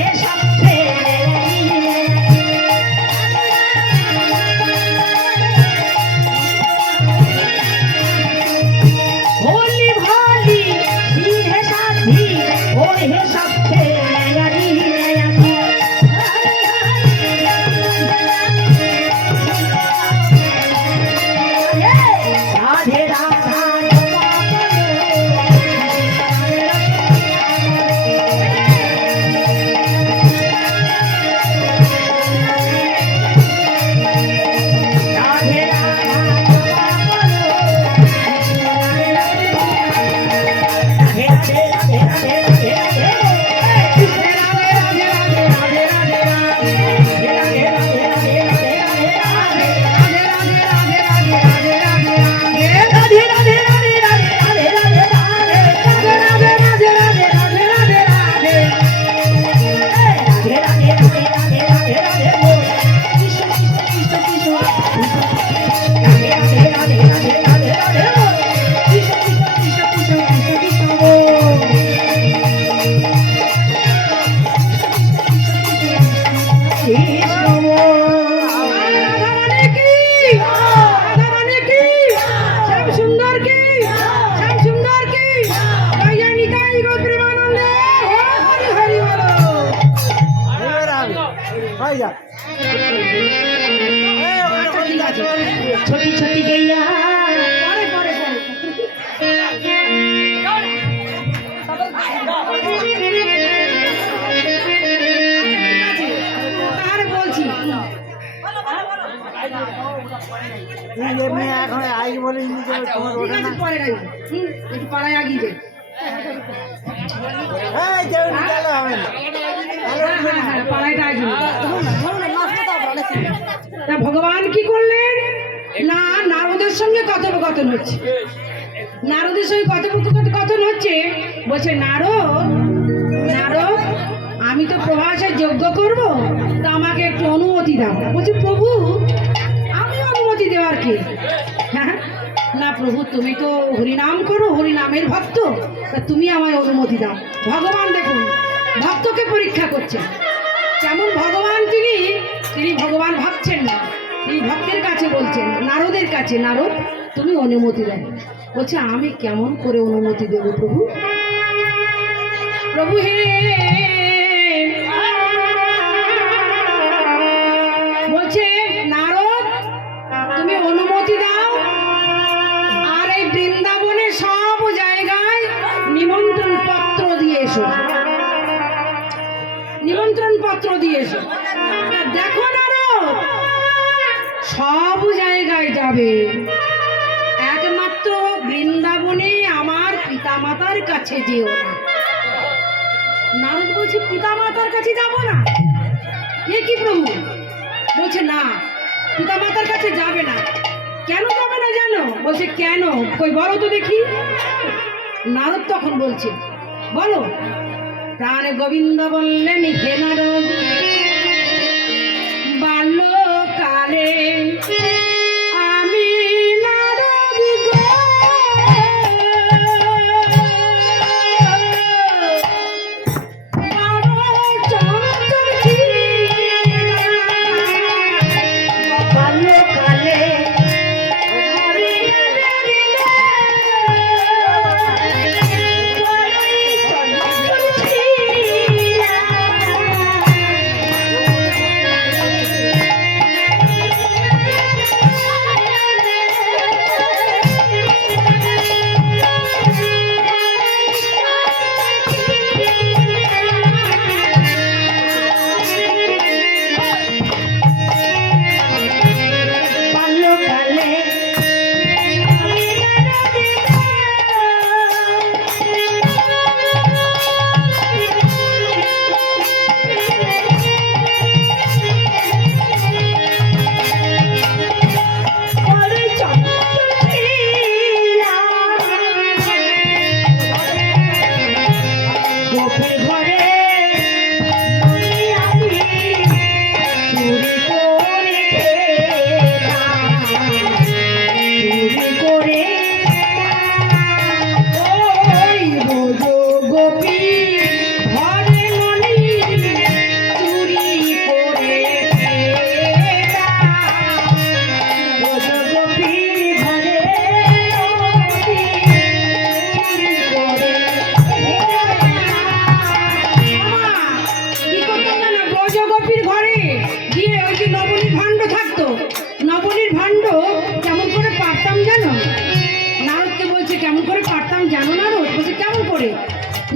हे যা छोटी छोटी गैया পরে পরে পরে আর বলছি তুই এমনি এখন আই বলে নিজে তোমার ঠিক ওঠে আছে না পরে গাইব একটু পাড়ায় আগিয়ে যাই হ্যাঁ কেউ গেলে হবে না হ্যাঁ পাড়ায়টা আগিয়ে তা ভগবান কি করলেন না নারদের সঙ্গে কথোপকথন হচ্ছে নারদের সঙ্গে কথোপকথন হচ্ছে বলছে নারদ নারদ আমি তো প্রভাসের যজ্ঞ করব তা আমাকে একটু অনুমতি দাও বলছে প্রভু আমি অনুমতি দেওয়ার কে হ্যাঁ না প্রভু তুমি তো হরিনাম করো হরিনামের ভক্ত তা তুমি আমায় অনুমতি দাও ভগবান দেখুন ভক্তকে পরীক্ষা করছে যেমন ভগবান তিনি ভগবান ভাবছেন না তিনি ভক্তের কাছে বলছেন নারদের কাছে নারদ তুমি অনুমতি দেন বলছে আমি কেমন করে অনুমতি দেব প্রভু প্রভু হে বলছে নারদ তুমি অনুমতি দাও আর এই বৃন্দাবনে সব জায়গায় নিমন্ত্রণ পত্র দিয়ে এসো নিমন্ত্রণ পত্র দিয়ে এসো তা দেখো নারদ সব জায়গায় যাবে একমাত্র বৃন্দাবনে আমার পিতামাতার কাছে যেও না নারদ বলছে পিতামাতার কাছে যাব না এ কি প্রভু বলছে না পিতামাতার কাছে যাবে না কেন যাবে না জানো বলছে কেন কই বলো তো দেখি নারদ তখন বলছে বলো প্রাণ গোবিন্দ বললেন হে নারদ বাল্যকালে আমি নারদ গো बाल्यकाले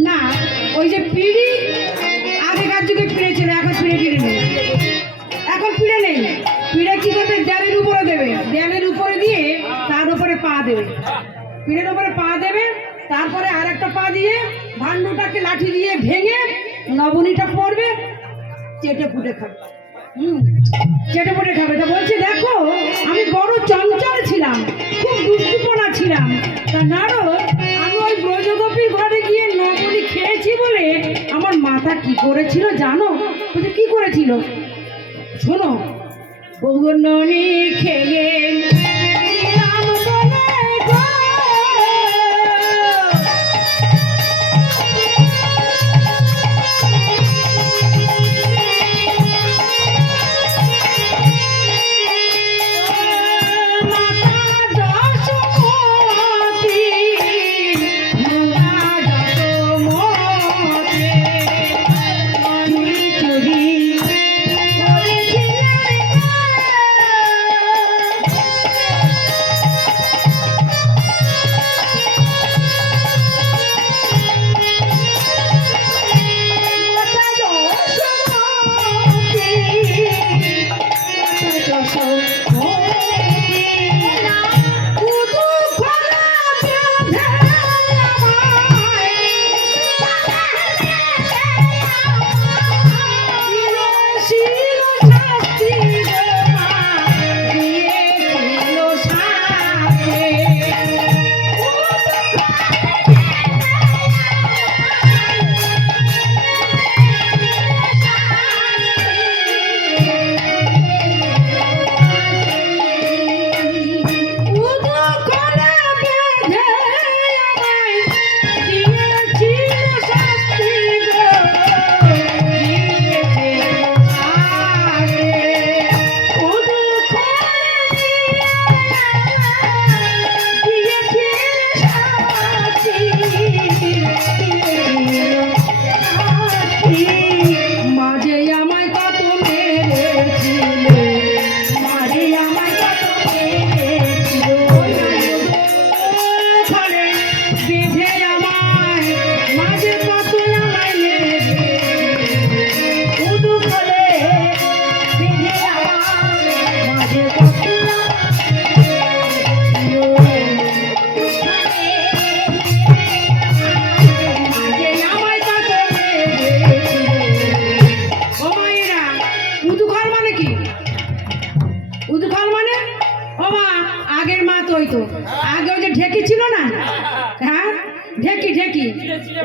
না ওই যে পিড়ি আগেকার যুগে পিড়ে ছিল এখন পিড়ে টিড়ে নেই এখন পিড়ে নেই পিড়ে কি করবে দেয়ালের উপরে দেবে দেয়ালের উপরে দিয়ে তার উপরে পা দেবে পিড়ের উপরে পা দেবে তারপরে আর একটা পা দিয়ে ভান্ডুটাকে লাঠি দিয়ে ভেঙে নবনীটা পড়বে চেটে ফুটে খাবে চেটে ফুটে খাবে তা বলছে দেখো আমি বড় চঞ্চল ছিলাম খুব দুষ্টুপনা ছিলাম তা নারদ আমি ওই ব্রজগোপীর ঘরে গিয়ে নবনী খেয়েছি বলে আমার মাথা কি করেছিল জানো বলছে কি করেছিল শোনো বৌগননি খেয়ে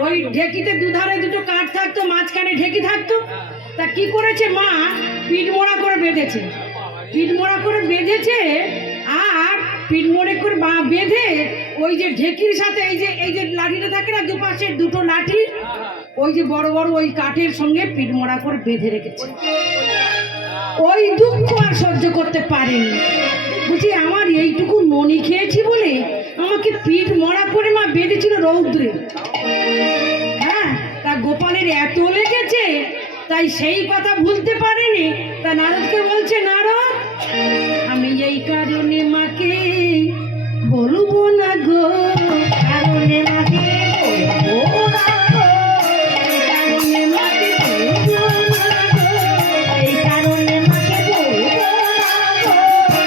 ওই ঢেকিতে দুধারে দুটো কাঠ থাকতো, মাঝখানে ঢেকি থাকতো। তা কি করেছে মা, পিঠমোড়া করে বেঁধেছে, পিঠমোড়া করে বেঁধেছে। আর পিঠমোড়ে করে বেঁধে ওই যে ঢেকির সাথে এই যে লাঠিটা থাকে না, দুপাশে দুটো লাঠি, ওই যে বড় বড় ওই কাঠের সঙ্গে পিঠমোড়া করে বেঁধে রেখেছে। ওই দুঃখ আর সহ্য করতে পারেনি, বুঝি আমার এইটুকু ননি খেয়েছি বলে আমাকে পিঠ মরা করে মা বেঁধেছিল রৌদ্রে। হ্যাঁ, তা গোপালের এত লেগেছে, তাই সেই কথা ভুলতে পারেনি। তা নারদকে বলছে, নারদ আমি এই কারণে মাকে বলবো না গো, কারণে মাকে বলবো না গো, কারণে মাকে বলবো না গো, এই কারণে মাকে বলবো না গো,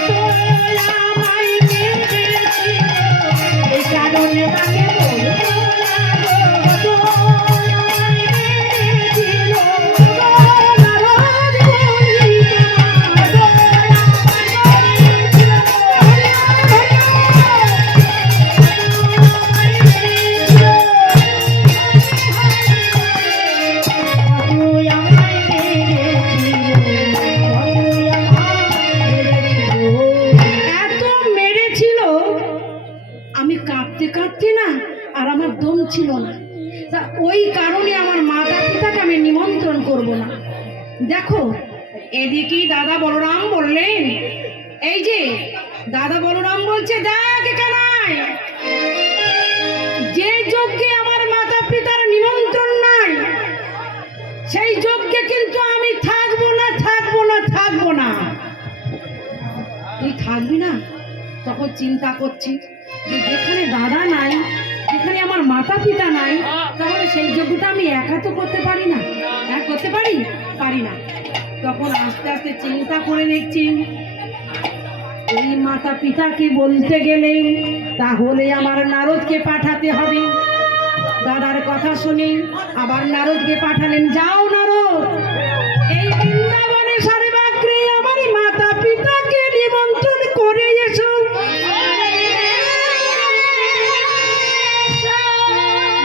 তোরা আমায় মেরেছিল, এই কারণে মাকে বলবো না গো, তোরা আমায় মেরেছিল, নারদ বলি এত মেরেছিল, আমি কাঁদতে কাঁদতে না আর আমার দম ছিল না। তা ওই কারণে আমার মাতা পিতাকে আমি নিমন্ত্রণ করব না। দেখো এদিকেই দাদা বলরাম বললেন, এই যে দাদা বলরাম বলছে, দেখ এখানে যে যজ্ঞে আমার মাতা পিতার নিমন্ত্রণ নাই, সেই যজ্ঞে কিন্তু আমি থাকবো না, থাকবো না, থাকবো না। তুই থাকবি না? তখন চিন্তা করছি যে যেখানে দাদা নাই, যেখানে আমার মাতা পিতা নাই, তাহলে সেই যজ্ঞটা আমি একা তো করতে পারি না, করতে পারি না। তখন আস্তে আস্তে চিন্তা করে দেখছি, এই মাতা পিতাকে বলতে গেলে তাহলে আমার নারদকে পাঠাতে হবে। দাদার কথা শুনে আবার নারদকে পাঠালেন, যাও নারদ, এই বৃন্দাবনে সারেবাগ্রে আমার মাতা পিতাকে নিমন্ত্রণ করে এসো।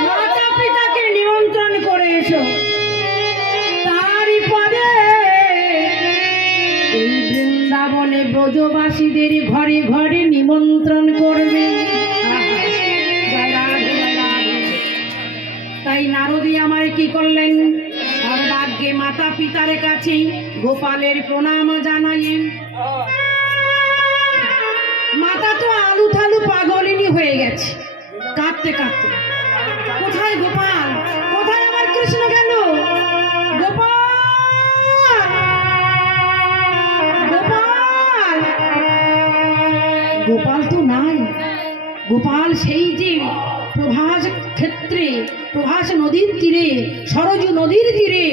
মাতা পিতাকে নিমন্ত্রণ করে এসো, তারই পরে এই বৃন্দাবনে ব্রজবাসীদের ঘরে ঘরে নিমন্ত্রণ করবে। তাই নারদী আমার কি করলেন, সর্বাগ্যে মাতা পিতার কাছে গোপালের প্রণাম জানাইলেন। মাতা তো আলু থালু পাগলিনী হয়ে গেছে, কাঁদতে কাঁদতে, কোথায় গোপাল, কোথায় আমার কৃষ্ণ গেল, গোপাল, গোপাল, গোপাল তো নাই। গোপাল সেই যে প্রভাস ক্ষেত্রে, প্রভাস নদীর তীরে, সরজু নদীর তীরে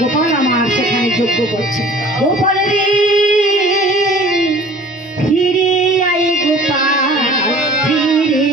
গোপাল আমার সেখানে যজ্ঞ করছে। গোপাল রে ফিরে আয়, গোপাল ফিরে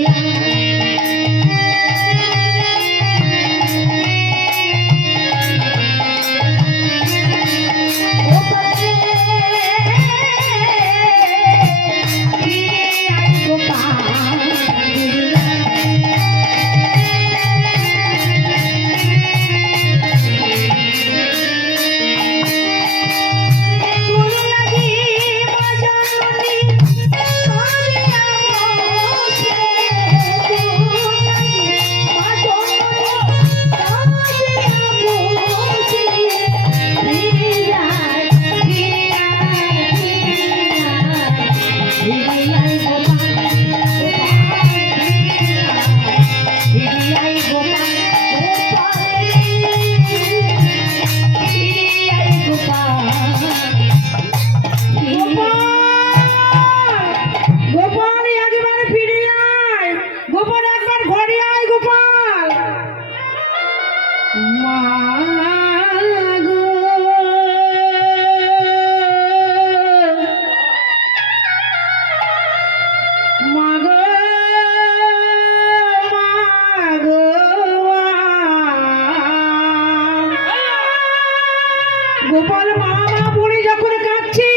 গোপাল মা মা বলে যখন কাঁদছি,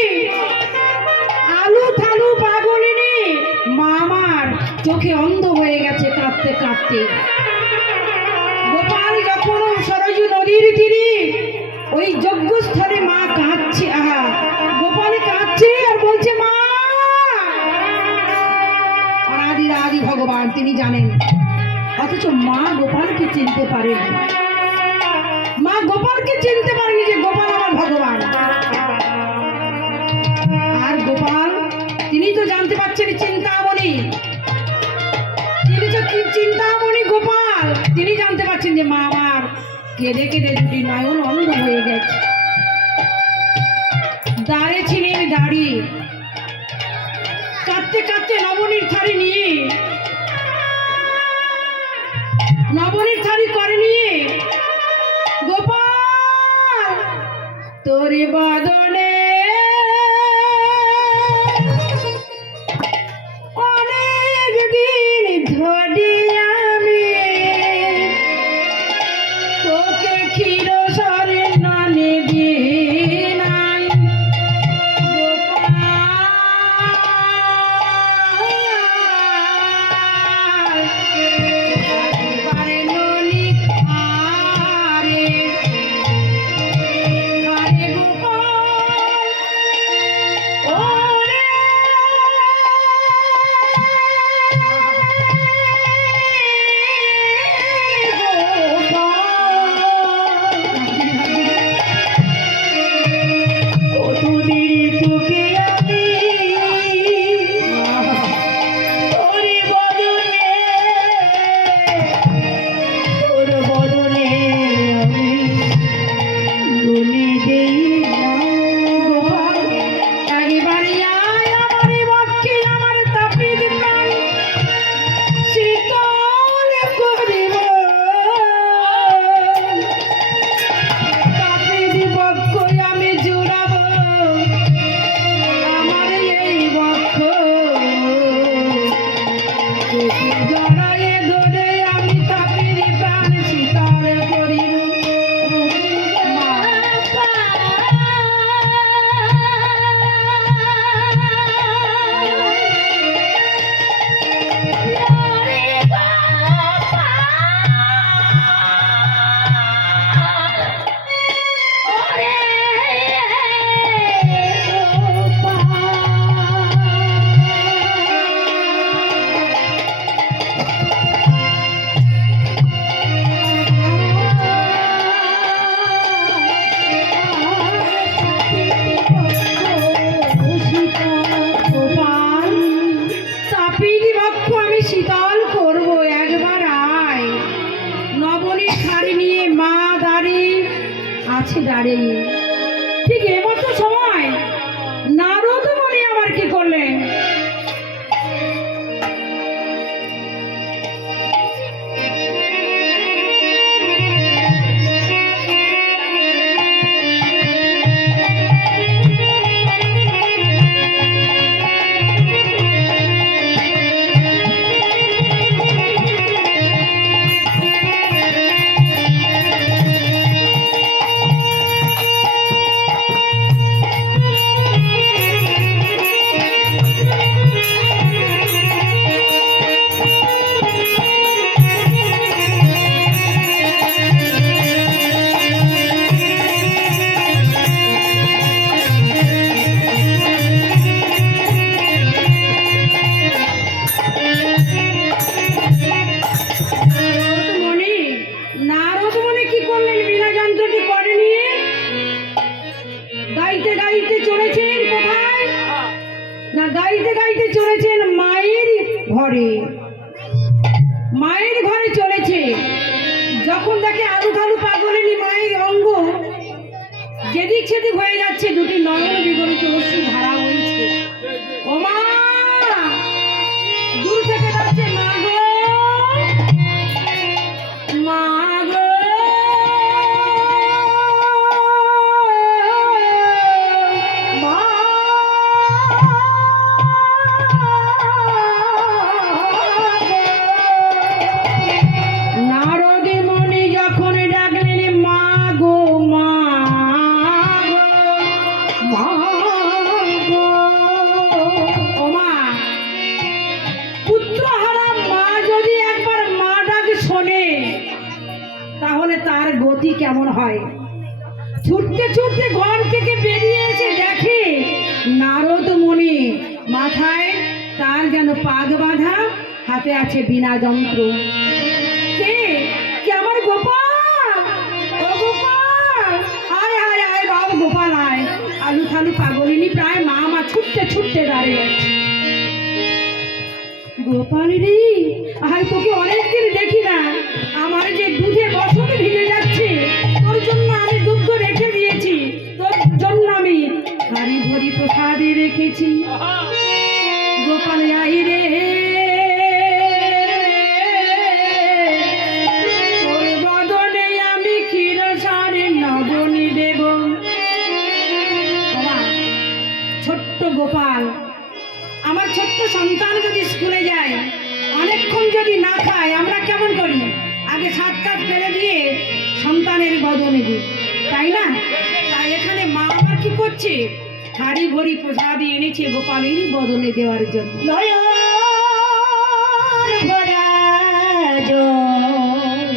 আলু থালু পাগলিনী মামার চোখে অন্ধ হয়ে গেছে কাঁদতে কাঁদতে। তীরে ওই যজ্ঞস্থলে মা কাঁদছে, আহা গোপাল কাঁদছে আর বলছে মা। অনাদির আদি ভগবান তিনি জানেন, অথচ মা গোপালকে চিনতে পারেন। মা গোপালকে চিনতে পারেনি যে গোপাল আমার ভগবান। আর গোপাল তিনি তো জানতে পারছেন চিন্তামণি, তিনি তো চিন্তামণি গোপাল, তিনি জানতে পারছেন যে মা আমার কেঁদে কেঁদে দুটি নয়ন অন্ধ হয়ে গেছে। দাঁড়িয়েছিলেন দাঁড়িয়ে কাঁদতে কাঁদতে নবনীর থারি নিয়ে, নবনীর থারি করে নিয়ে গোপাল তোরে বদনে অনেক দিন ধরে আমি তোকে ক্ষীর সরে নানে দিয়ে নাই গোপাল ননি আরে আরে গোপাল ওরে কতদিন তোকে আমি তোর বদনে আমি গুনে দেই না। গোপাল একবারে আয় আমার বক্ষে আমার তাপিত প্রাণ শীতল করিব, তাপিত বক্ষ আমি জুড়াব আমার এই বক্ষ, তোকে জড়ায়ে ধরে আমি তাপিত প্রাণ শীতল করিব। গোপাল তাপিত বক্ষ আমি শীতল করব, একবার আয়। নবনীর শাড়ি নিয়ে মা দাঁড়িয়ে আছে দাঁড়িয়ে। ঠিক এমতো সময় নারদ মুনি আবার কি করলেন, নারদ মুনি কি করলেন, বিনা যন্ত্রটি করে নিয়ে গাইতে গাইতে চলেছেন কোথায় না, গাইতে গাইতে চলেছেন মায়ের ঘরে। মায়ের ঘরে চলেছে, যখন দেখে আলু থালু পাগলেনি মায়ের অঙ্গ যেদিক সেদিক হয়ে যাচ্ছে, দুটি নয়ন বিগলিত অশ্রু ধারা হয়েছে। ও মা, দূর থেকে যাচ্ছে মা গো, মা গো, মা। নারদ মুনি যখন ডাকলেন মা গো, মা গো, মা গো, মুহূর্তে ঘর থেকে বেরিয়ে এসে দেখে নারদ মুনি মাথায় তার যেন পাগ বাঁধা, হাতে আছে বীণা যন্ত্র। কে কে আমার গোপাল, ও গোপাল, আয় আয় আয় বাবু গোপাল আয়। আলু থালু পাগলিনী প্রায় মা ছুটতে ছুটতে দাঁড়িয়ে আছে। গোপাল রে, আয় তোকে অনেকদিন দেখি না, আমার যে দুধে বসন ভিজে যাচ্ছে, তোর জন্য আমি দুধ রেখে দিয়েছি, তোর জন্য আমি হাড়ি ভরি প্রসাদে রেখেছি। গোপাল আই রে, তোর বদলে আমি ক্ষীরসারে নবনী দেব। বাবা, ছোট্ট গোপাল, আমার ছোট্ট সন্তান যদি স্কুলে যায়, অনেকক্ষণ যদি না খায়, আমরা কেমন করি? আগে 7 কাপ ফেলে দিয়ে সন্তানের বদলে দিই, তাই না? তাই এখানে মা আমার কি করছে? হাড়ি ভরি প্রসাদ এনেছে গোপালেরই বদলে দেওয়ার জন্য। নয়ন ভরা জল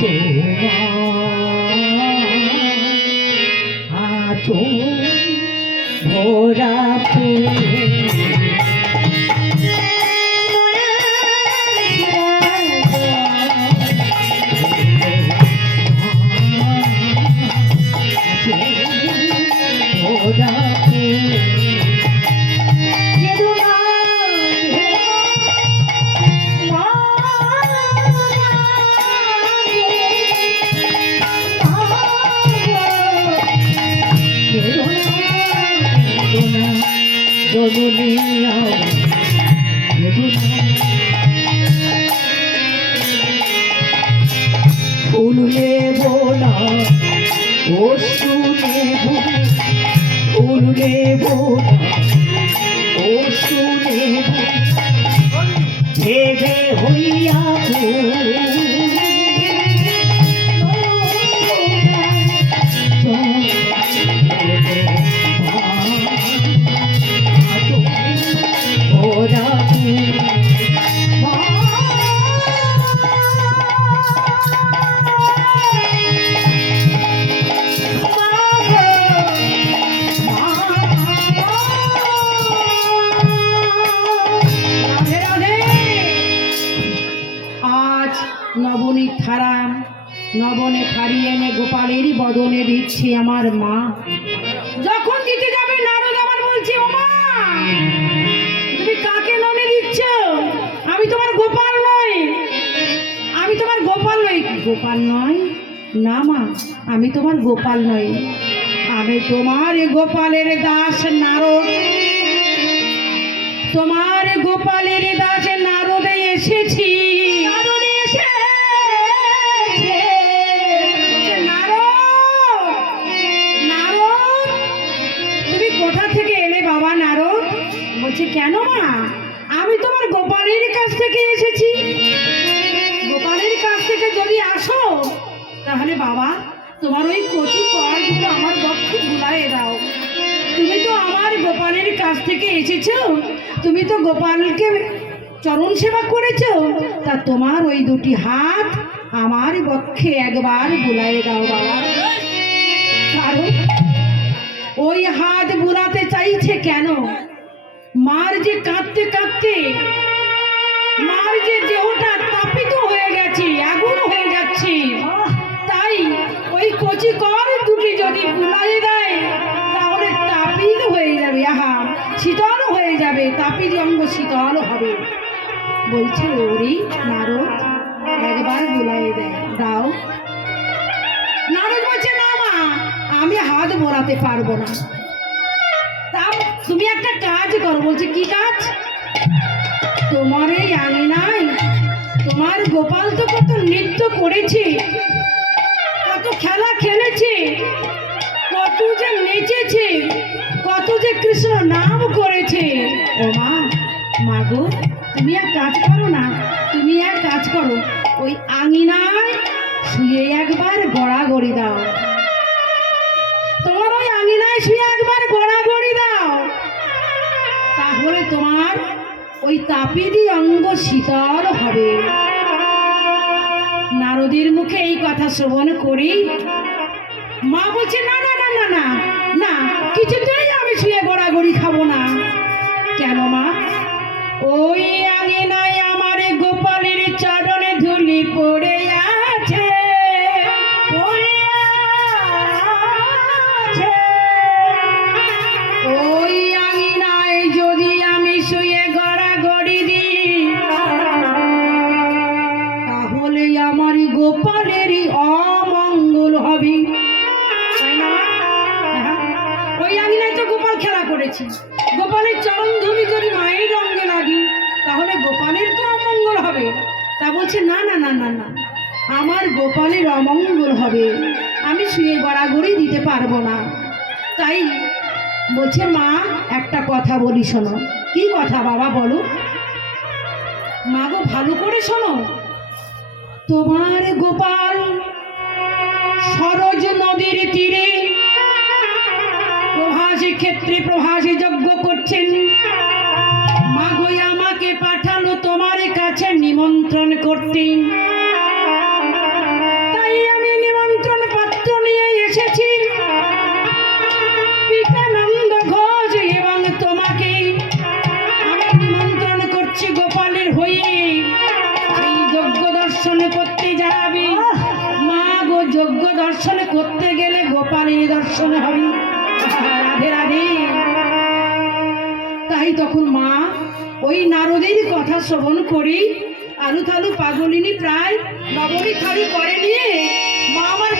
তোমার আঁচল ভরা ফুল ফুল নেব না ও শুনেব, ফুল নেব না ও শুনেব, ভেবে হইয়া নবনীর থারা, নবনে থারিয়ে এনে গোপালেরই বদনে দিচ্ছে আমার মা। যখন দিতে যাবে নারদ আমার বলছে, ও মা, তুমি কাকে ননে দিচ্ছ? আমি তোমার গোপাল নই, আমি তোমার গোপাল নই। গোপাল নয় না মা, আমি তোমার গোপাল নই, আমি তোমার গোপালের দাস নারদ। তোমার গোপালের দাস নারদে এসেছি। বাবা নারদ বলছে, কেন মা? আমি তোমার গোপালের কাছ থেকে এসেছি। গোপালের কাছ থেকে যদি আসো, তাহলে বাবা তোমার ওই কচি করগুলো আমার বক্ষে বুলায়ে দাও। তুমি তো আমার গোপালের কাছ থেকে এসেছো, তুমি তো গোপালকে চরণ সেবা করেছো, তা তোমার ওই 2টি হাত আমার বক্ষে একবার বুলায়ে দাও বাবা। কারণ ওই হাত বুলাতে চাইছে কেন? মার যে কাঁদতে কাঁদতে মার যে দেহটা তাপিত হয়ে গেছে, আগুন হয়ে যাচ্ছে, তাই ওই কচি কর 2টি যদি বুলাই দেয়, তাহলে তাপিত হয়ে যাবে, আহা শীতল হয়ে যাবে, তাপিত অঙ্গ শীতল হবে। বলছে, ওরে নারদ, একবার বুলাই দাও। নারদ বলছে, না মা, আমি হাত বোলাতে পারবো না। তা তুমি একটা কাজ করো। বলছে, কি কাজ? তোমার এই আঙিনায় তোমার গোপাল তো কত নৃত্য করেছে, কত খেলা খেলেছে, কত যে নেচেছে, কত যে কৃষ্ণ নাম করেছে। ও মা, মাগো, তুমি এক কাজ করো না, তুমি এক কাজ করো, ওই আঙিনায় শুয়ে একবার গড়াগড়ি দাও। তোমার ওই আঙিনায় শুয়ে একবার গড়াগড়ি দাও, তাহলে তোমার ওই তাপিদি অঙ্গ শীতল হবে। নারদের মুখে এই কথা শ্রবণ করি মা বলছে না না না না না না কিছুতেই আমি শুয়ে গড়াগড়ি খাবো না। কেন মা? ওই আঙিনায় আমার গোপালের চরণে ধুলি পড়ে আছে, পড়ে আছে। ওই আঙিনায় যদি আমি শুয়ে গড়াগড়ি দিই তাহলে আমার গোপালেরই অমঙ্গল হবে, তাই না? ওই আঙিনায় তো গোপাল খেলা করেছি, গোপালের চরণ ধুলি যদি মায়ের রঙে লাগি তাহলে গোপালের তো অমঙ্গল হবে। তা বলছে না না না না না, আমার গোপালের অমঙ্গল হবে, আমি শুয়ে গড়াগড়ি দিতে পারবো না। তাই বলছে মা একটা কথা বলি শোনো। কি কথা বাবা বলো? মা গো ভালো করে শোনো। তোমার গোপাল সরজ নদীর তীরে প্রভাসী ক্ষেত্রে প্রভাসী যজ্ঞ করছেন। মা গো আমাকে পাঠালো তোমার কাছে নিমন্ত্রণ করতে, তাই আমি নিমন্ত্রণ পাত্র নিয়ে এসেছি। পিতানন্দ ঘোষ এবং তোমাকে আমি নিমন্ত্রণ করছি গোপালের হয়ে, এই যজ্ঞ দর্শন করতে যাবে। মা গো যজ্ঞ দর্শন করতে গেলে গোপালের দর্শন হবে। রাধে রাধে। তাই তখন মা ওই নারদের কথা শ্রবণ করি আলু থালু পাগলিনী প্রায় নবমী খালি করে নিয়ে মা আমার